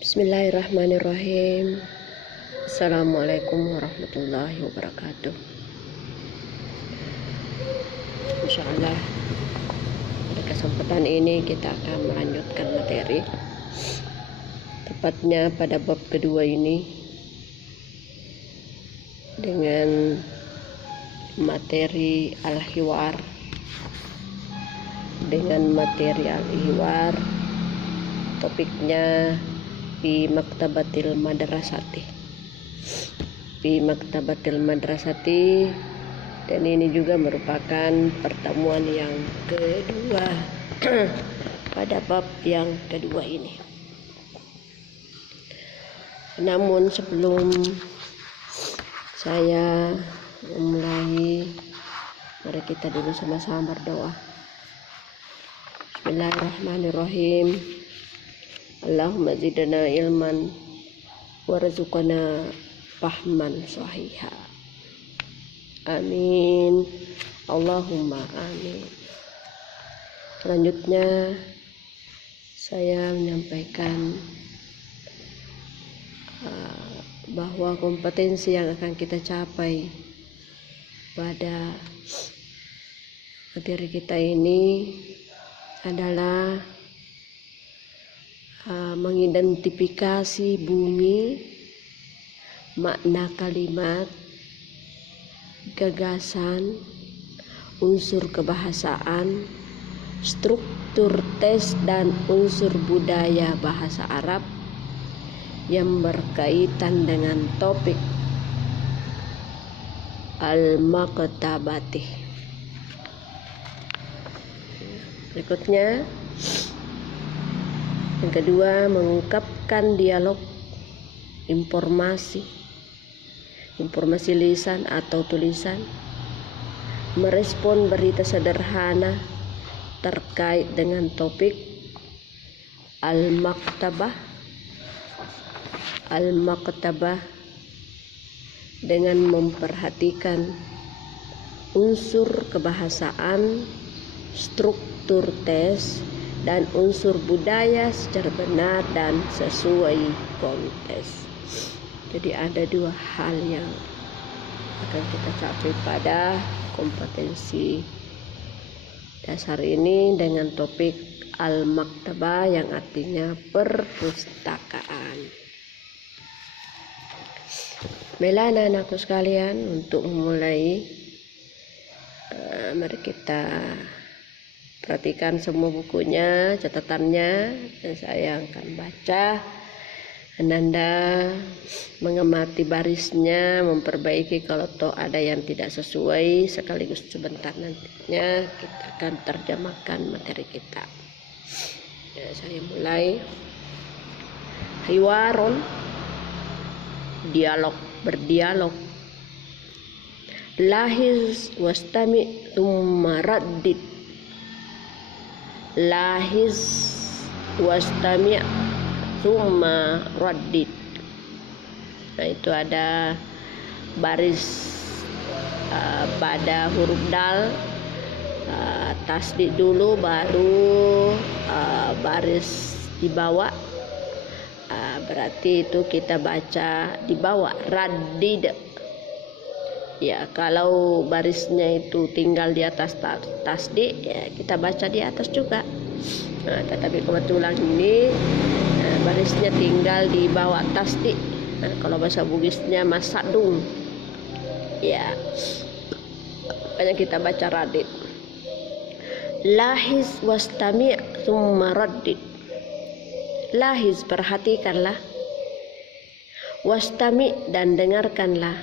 Bismillahirrahmanirrahim. Assalamualaikum warahmatullahi wabarakatuh. Insyaallah pada kesempatan ini kita akan melanjutkan materi, tepatnya pada bab kedua ini dengan materi al-hiwar. Dengan materi al-hiwar, topiknya Fi Maktabatil Madrasati. Fi Maktabatil Madrasati, dan ini juga merupakan pertemuan yang kedua pada bab yang kedua ini. Namun sebelum saya memulai, mari kita dulu sama-sama berdoa. Bismillahirrahmanirrahim. Allahumma zidna ilman warzuqna fahman sahiha. Amin. Allahumma amin. Selanjutnya saya menyampaikan bahwa kompetensi yang akan kita capai pada materi kita ini adalah mengidentifikasi bunyi, makna kalimat, gagasan, unsur kebahasaan, struktur teks dan unsur budaya bahasa Arab yang berkaitan dengan topik al-maktabati. Berikutnya, yang kedua, mengungkapkan dialog informasi lisan atau tulisan, merespon berita sederhana terkait dengan topik al-maktabah dengan memperhatikan unsur kebahasaan, struktur teks, dan unsur budaya secara benar dan sesuai konteks. Jadi ada dua hal yang akan kita capai pada kompetensi dasar ini dengan topik al-maktabah yang artinya perpustakaan. Baiklah anak-anakku sekalian, untuk memulai mari kita perhatikan semua bukunya, catatannya, dan saya akan baca. Ananda mengamati barisnya, memperbaiki kalau toh ada yang tidak sesuai, sekaligus sebentar nantinya kita akan terjemahkan materi kita. Ya, saya mulai. Hiwarun, dialog, berdialog. Lahiz wastami thumma raddid. Lahiz wastami' thumma raddid. Nah, itu ada baris pada huruf dal, tasdid dulu, baru baris di bawah. Berarti itu kita baca di bawah, raddid. Ya, kalau barisnya itu tinggal di atas tasdid, ya kita baca di atas juga. Nah, tetapi kebetulan ini barisnya tinggal di bawah tasdid. Nah, kalau bahasa Bugisnya masadung. Ya, makanya kita baca raddid. Lahiz wastami' thumma raddid. Lahiz, perhatikanlah. Wastami', dan dengarkanlah.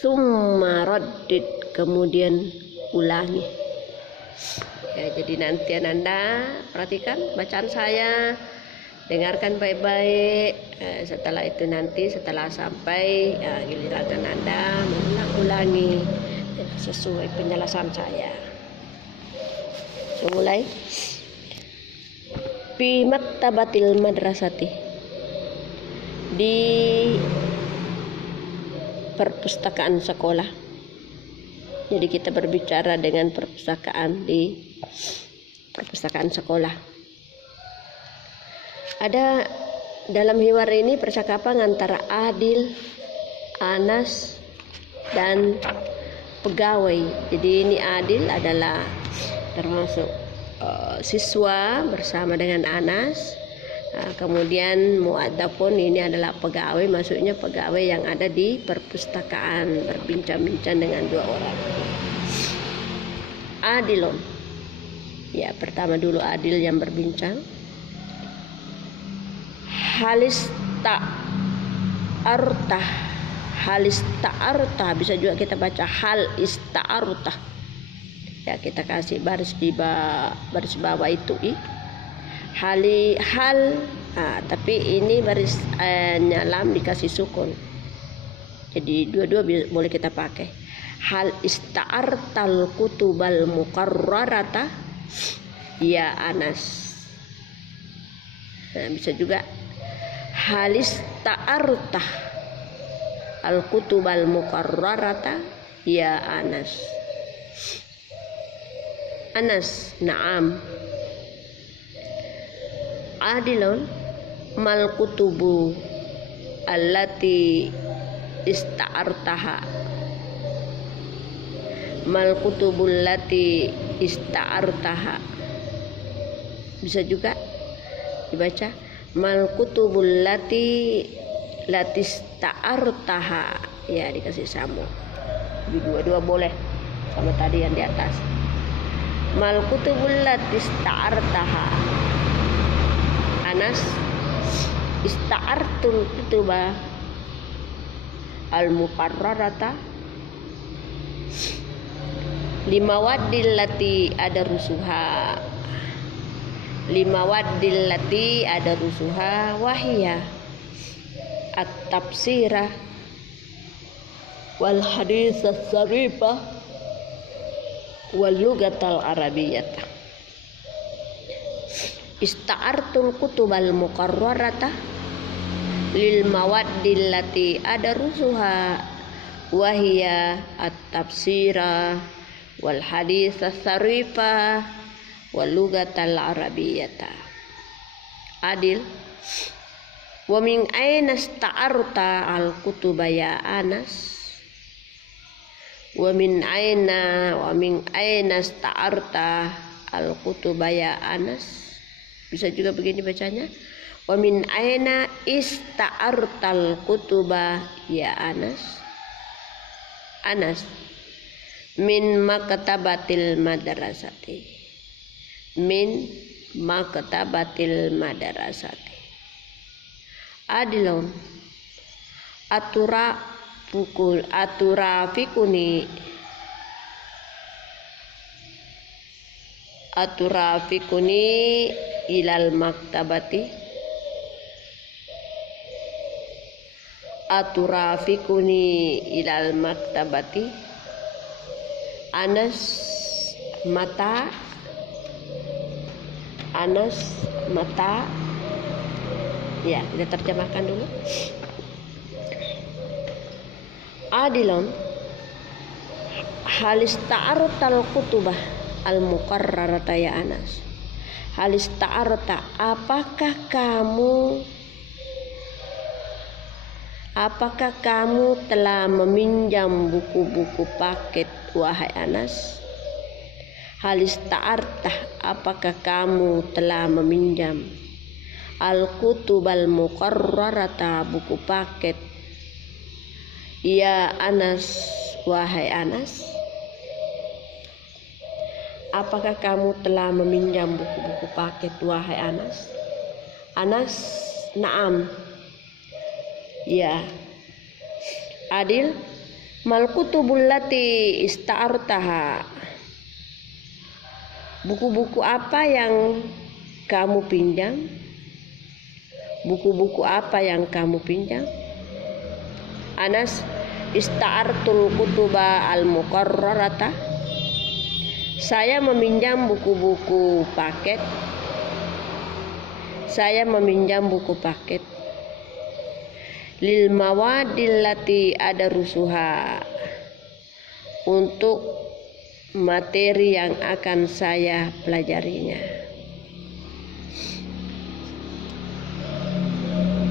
Thumma raddid, kemudian ulangi. Ya, jadi nanti Anda perhatikan bacaan saya, dengarkan baik-baik. Setelah itu nanti setelah sampai giliran Anda mengulang-ulangi sesuai penjelasan saya. Mulai. Fi Maktabatil Madrasati, di perpustakaan sekolah. Jadi kita berbicara dengan perpustakaan di perpustakaan sekolah. Ada dalam hiwar ini percakapan antara Adil, Anas, dan pegawai. Jadi ini Adil adalah termasuk siswa bersama dengan Anas. Kemudian muadzabun ini adalah pegawai, maksudnya pegawai yang ada di perpustakaan berbincang-bincang dengan dua orang. Adilun, ya pertama dulu Adil yang berbincang. Halista'artah, bisa juga kita baca hal ista'artah. Ya kita kasih baris di baris bawah itu tapi ini baris lam dikasih sukun, jadi dua-dua boleh kita pakai. Hal ista'artal kutubal muqarrarata ya Anas. Bisa juga hal ista'artah al kutubal muqarrarata ya Anas. Anas, na'am. Adilun, mal kutubu allati ista'artaha. Mal kutubul lati ista'artaha. Bisa juga dibaca mal kutubul lati ista'artaha. Ya dikasih sambung. Dua-dua boleh sama tadi yang di atas. Mal kutubul lati ista'artaha. Anas, ista'artul kutuba al-muqarrarata limawaddil lati ada rusuha wahiyah at-tafsirah wal hadits as-sarifah wal lugatal arabiyyah. Ista'artul kutubal muqarrarata lil mawaddil lati adarusuha wahia at-tafsira wal hadits as-sarifa wal lugatal arabiyyata. Adil, wa min aina ista'arta al kutuba ya Anas. Wa min aina ista'arta al kutuba ya Anas. Bisa juga begini bacanya. Wa min aina ista'artal kutuba ya Anas. Anas, min maktabatil madrasati. Min maktabatil madrasati. Adilun, aturafikuni ilal maktabati. Anas mata. Ya, kita terjemahkan dulu. Adilun, halista'artal kutubah al-muqarrarata ya Anas. Halista'arta, apakah kamu telah meminjam buku-buku paket wahai Anas? Halista'arta, apakah kamu telah meminjam al-kutubal muqarrarata, buku paket ya Anas, wahai Anas? Apakah kamu telah meminjam buku-buku paket wahai Anas? Anas, na'am. Ya. Adil, mal kutubul lati ista'artaha. Buku-buku apa yang kamu pinjam? Buku-buku apa yang kamu pinjam? Anas, ista'artul kutuba al-muqarrarata. Saya meminjam buku-buku paket. Lil mawadil lati adarusuha, untuk materi yang akan saya pelajarinya.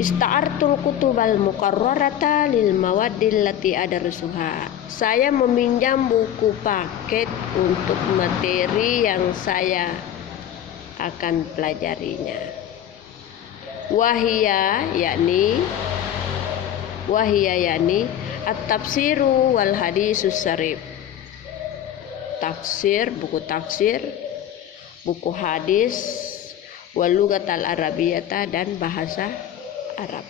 Ista'artul kutubal muqarrarata lil mawaddil lati adarsuha. Saya meminjam buku paket untuk materi yang saya akan pelajarinya. Wahia yakni at-tafsiru wal hadisus sarif. Tafsir, buku tafsir, buku hadis, wal lughatal arabiyyata dan bahasa Arab.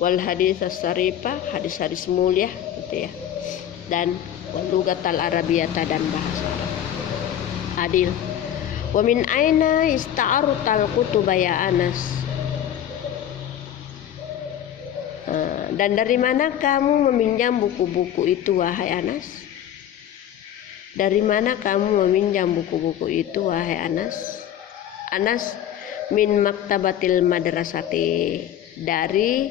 Wal hadis as-sarifah, hadis-hadis mulia gitu ya. Dan wal lughatal arabiyyata dan bahasa Arab. Adil. Wa min aina ista'arutal kutuba ya Anas? Dan dari mana kamu meminjam buku-buku itu wahai Anas? Dari mana kamu meminjam buku-buku itu wahai Anas? Anas min maktabatil madrasati, dari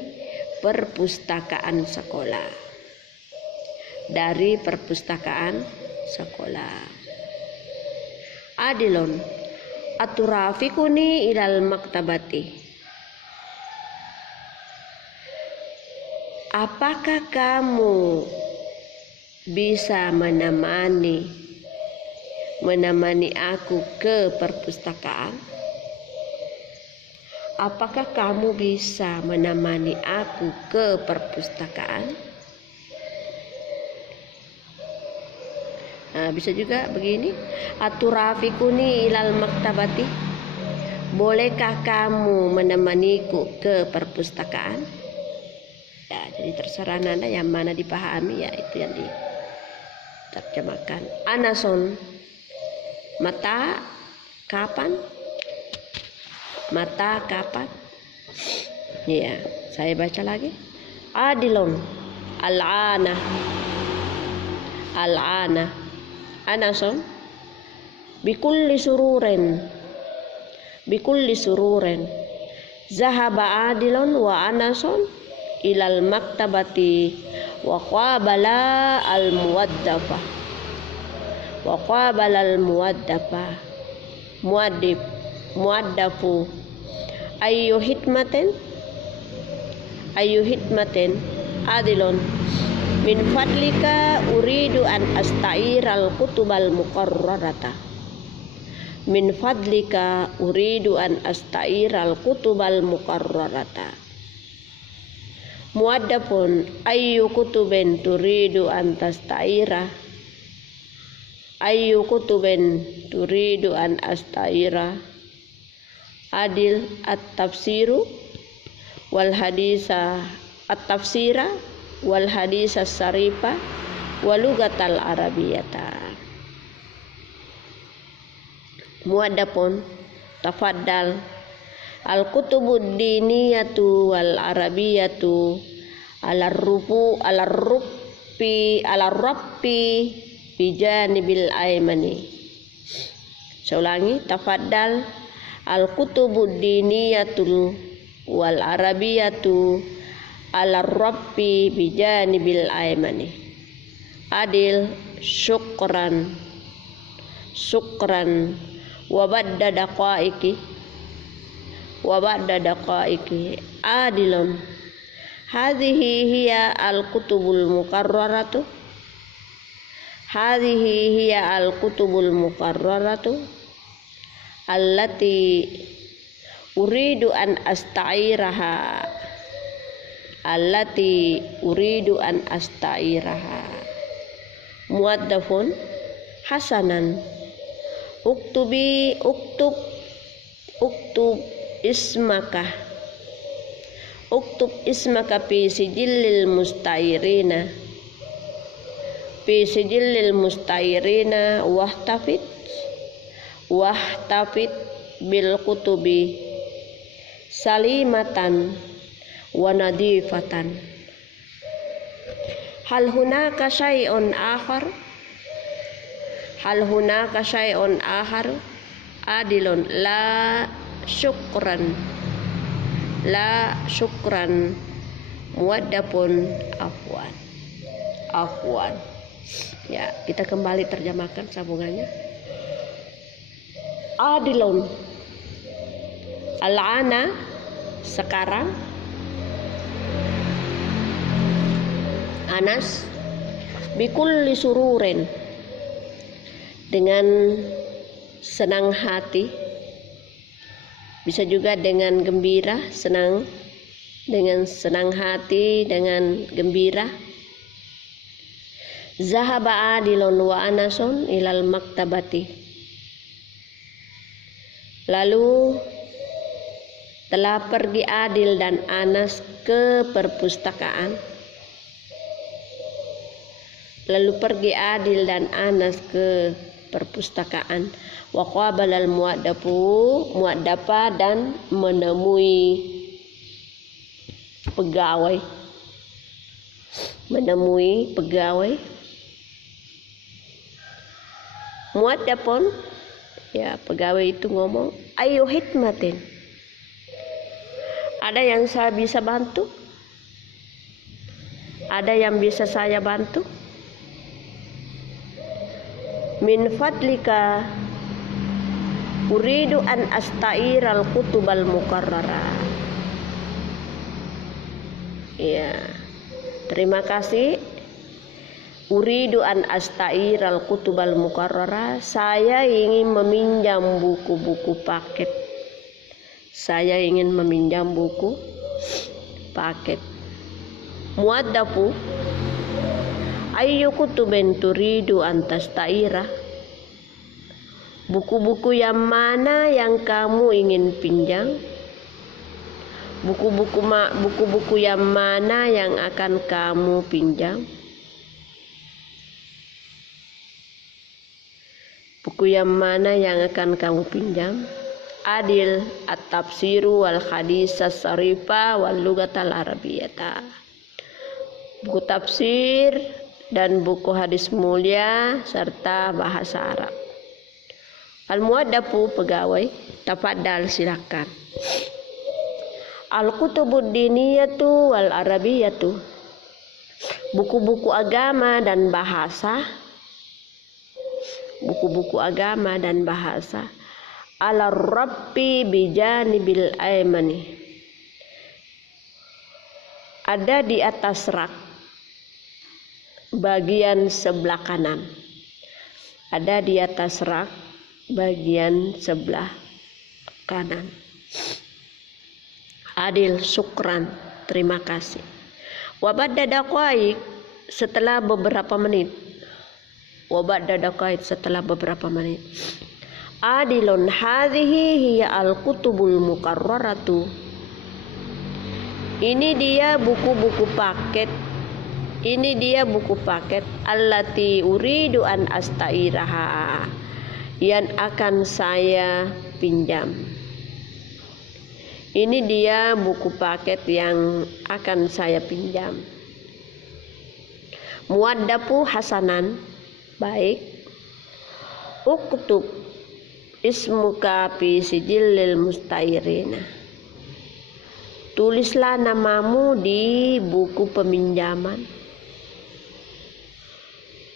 perpustakaan sekolah. Dari perpustakaan sekolah. Adilon aturafikuni ilal maktabati. Apakah kamu bisa menemani aku ke perpustakaan? Apakah kamu bisa menemani aku ke perpustakaan? Nah, bisa juga begini. Aturafikuni ilal maktabati. Bolehkah kamu menemaniku ke perpustakaan? Ya, jadi terserah Nanda yang mana dipahami, ya itu yang diterjemahkan. Anason, mata kapan? Mata kapan? Ya, saya baca lagi. Adilon, al-ana, anason, bikulli sururen, zahaba adilon wa anason ilal maktabati wa qabala al-muwaddafa muaddafu ayyu hitmatin adilon min fadlika uridu an astairal kutubal muqarrarata. Min fadlika uridu an astairal kutubal muqarrarata. Muaddafun ayyu kutubin turidu an tastaira. Ayyu kutubin turidu an astaira. Adil at-tafsiru wal hadisa at-tafsira wal hadisa sarifa wal lughatal arabiyyata. Muaddafun tafaddal al-kutubud diniyatu wal arabiyyatu ala rabbi bijanibil aymani. Saya ulangi, tafaddal al-kutubud diniyatu wal arabiyyatu ala rabbi bijanibil aymani. Adil syukran wa ba'da daqaiki adilun hadhihi hiya al-kutubul muqarraratu allati uridu an astairaha. Muaddafun hasanan uktub ismaka fi sijillil mustairina wahtafid bil kutubi salimatan wa nadifatan. Hal hunaka syai'un akhar adilun la syukran muaddapun afwan. Ya, kita kembali terjemahkan sambungannya. Adilun al-ana sekarang Anas bikulli sururin, dengan senang hati, bisa juga dengan gembira, senang, dengan senang hati, dengan gembira. Zahaba Adilun wa Anasun ilal maktabati, lalu telah pergi Adil dan Anas ke perpustakaan. Lalu pergi Adil dan Anas ke perpustakaan. Wa qabalal muaddafa, dan menemui pegawai. Muaddafun, ya pegawai itu ngomong, ayo hikmatin, ada yang saya bisa bantu? Ada yang bisa saya bantu? Min fadlika uridu an astairal kutubal mukarrara. Ya, terima kasih. Uridu an astairal kutubal mukarrara, saya ingin meminjam buku-buku paket. Saya ingin meminjam buku paket. Muaddafu, ayyu kutubin turidu an tastaira, buku-buku yang mana yang kamu ingin pinjam? Buku-buku yang mana yang akan kamu pinjam? Buku yang mana yang akan kamu pinjam? Adil at-tafsiru wal hadis as-sarifa wal lugatal arabiyata, buku tafsir dan buku hadis mulia serta bahasa Arab. Al-muaddafu, pegawai, tafadhal, silakan. Al-kutubud diniyatu wal arabiyatu, buku-buku agama dan bahasa. Buku-buku agama dan bahasa. Ala rabbi bijanibil aymani, ada di atas rak bagian sebelah kanan. Ada di atas rak bagian sebelah kanan. Adil, syukran, terima kasih. Wabadda daqaiq, setelah beberapa menit. Setelah beberapa menit. Adilun hadhihi hiya al-kutubul mukarraratu, ini dia buku-buku paket. Ini dia buku paket allati uridu an astairaha, yang akan saya pinjam. Ini dia buku paket yang akan saya pinjam. Muaddafu hasanan, baik. Uktub ismuka fi sijillil mustairina, tulislah namamu di buku peminjaman.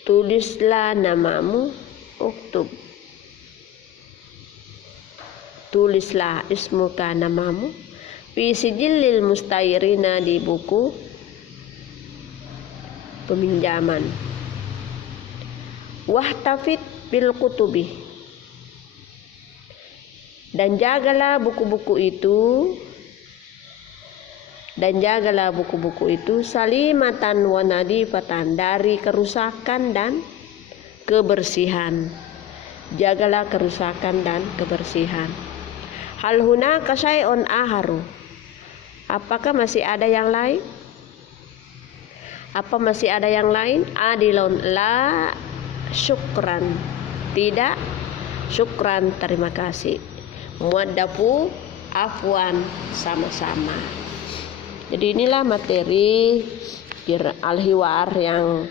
Tulislah namamu. Uktub, tulislah ismuka, namamu, fi sijillil mustairina, di buku peminjaman. Wahtafid bil kutubi, dan jagalah buku-buku itu, salimatan wa nadifatan, dari kerusakan dan kebersihan. Jagalah kerusakan dan kebersihan. Hal hunaka syai'un aharu, apakah masih ada yang lain? Apa masih ada yang lain? Adilun, la, syukran, tidak. Syukran, terima kasih. Muaddafu, afwan, sama-sama. Jadi inilah materi al-hiwar yang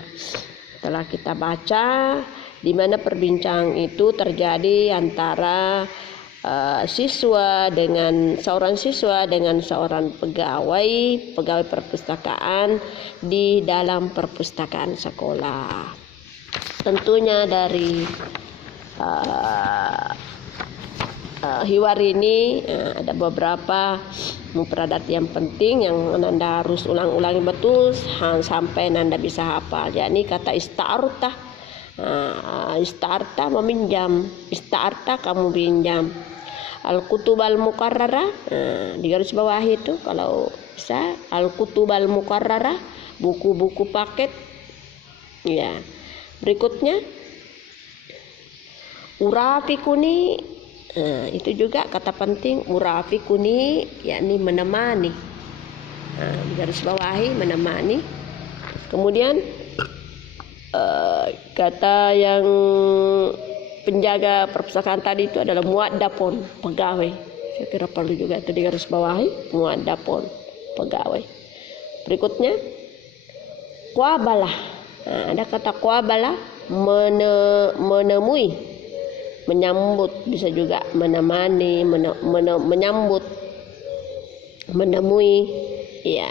telah kita baca, di mana perbincangan itu terjadi antara seorang siswa dengan seorang pegawai perpustakaan di dalam perpustakaan sekolah. Tentunya dari hiwar ini ada beberapa mufradat yang penting yang Nanda harus ulang-ulangi betul sampai Nanda bisa hafal. Yakni kata ista'arta. Ista'arta meminjam, ista'arta kamu pinjam. Al-kutubal mukarrara, di garis bawah itu kalau bisa, al-kutubal mukarrara, buku-buku paket. Ya. Berikutnya urafikuni, itu juga kata penting, urafikuni yakni menemani. Di garis bawahi menemani. Kemudian kata yang penjaga perpustakaan tadi itu adalah muaddapon, pegawai. Saya kira perlu juga itu di garis bawahi, muaddapon, pegawai. Berikutnya qabalah. Ada kata qabalah, menemui, menyambut, bisa juga menemani, menyambut, menemui, ya.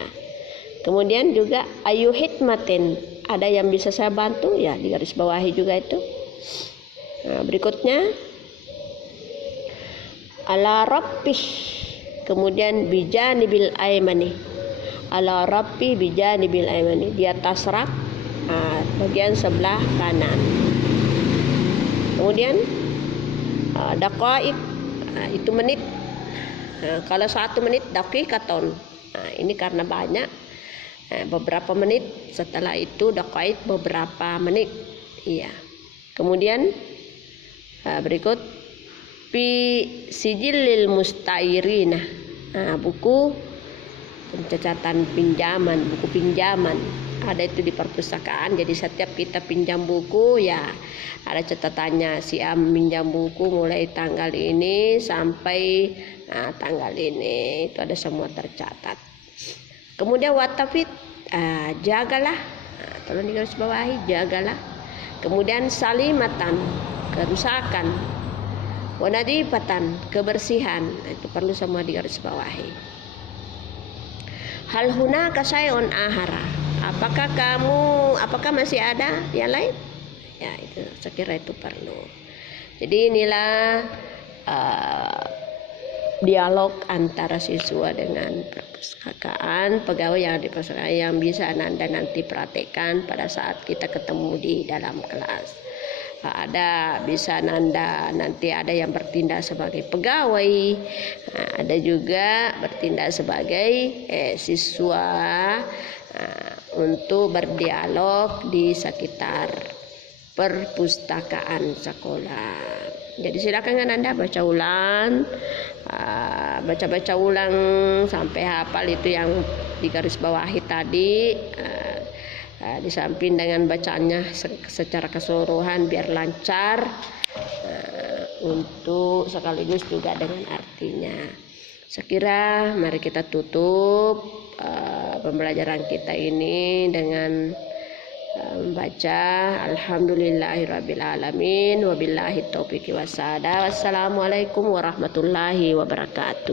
Kemudian juga ayu hikmatin, ada yang bisa saya bantu, ya di garis bawahi juga itu. Berikutnya ala rabbih, kemudian bijanibil aimani, ala rabbi bijanibil aimani, di atas rak bagian sebelah kanan. Kemudian daqaik, itu menit. Kalau 1 menit daqiqaton, ini karena banyak, beberapa menit. Setelah itu daqaik beberapa menit. Iya. Kemudian berikut fi sijilil mustairina, buku pencatatan pinjaman, buku pinjaman. Ada itu di perpustakaan. Jadi setiap kita pinjam buku, ya ada catatannya, si A minjam buku mulai tanggal ini sampai tanggal ini, itu ada semua tercatat. Kemudian watafit, jagalah, tolong digaris bawahi, jagalah. Kemudian salimatan, kerusakan, wanadifatan, kebersihan, itu perlu semua digaris bawahi. Hal hunaka syai'un ahara, apakah masih ada yang lain? Ya, itu saya kira itu perlu. Jadi inilah dialog antara siswa dengan perpustakaan, pegawai yang di perpustakaan, yang bisa Nanda nanti praktekkan pada saat kita ketemu di dalam kelas. Ada bisa Nanda nanti ada yang bertindak sebagai pegawai, ada juga bertindak sebagai siswa untuk berdialog di sekitar perpustakaan sekolah. Jadi silakan Nanda baca ulang, baca ulang sampai hafal itu yang di garis bawahi tadi. Di samping dengan bacaannya secara keseluruhan biar lancar, untuk sekaligus juga dengan artinya. Saya kira mari kita tutup pembelajaran kita ini dengan membaca alhamdulillahirabbil alamin wabillahi taufiq wassalamualaikum warahmatullahi wabarakatuh.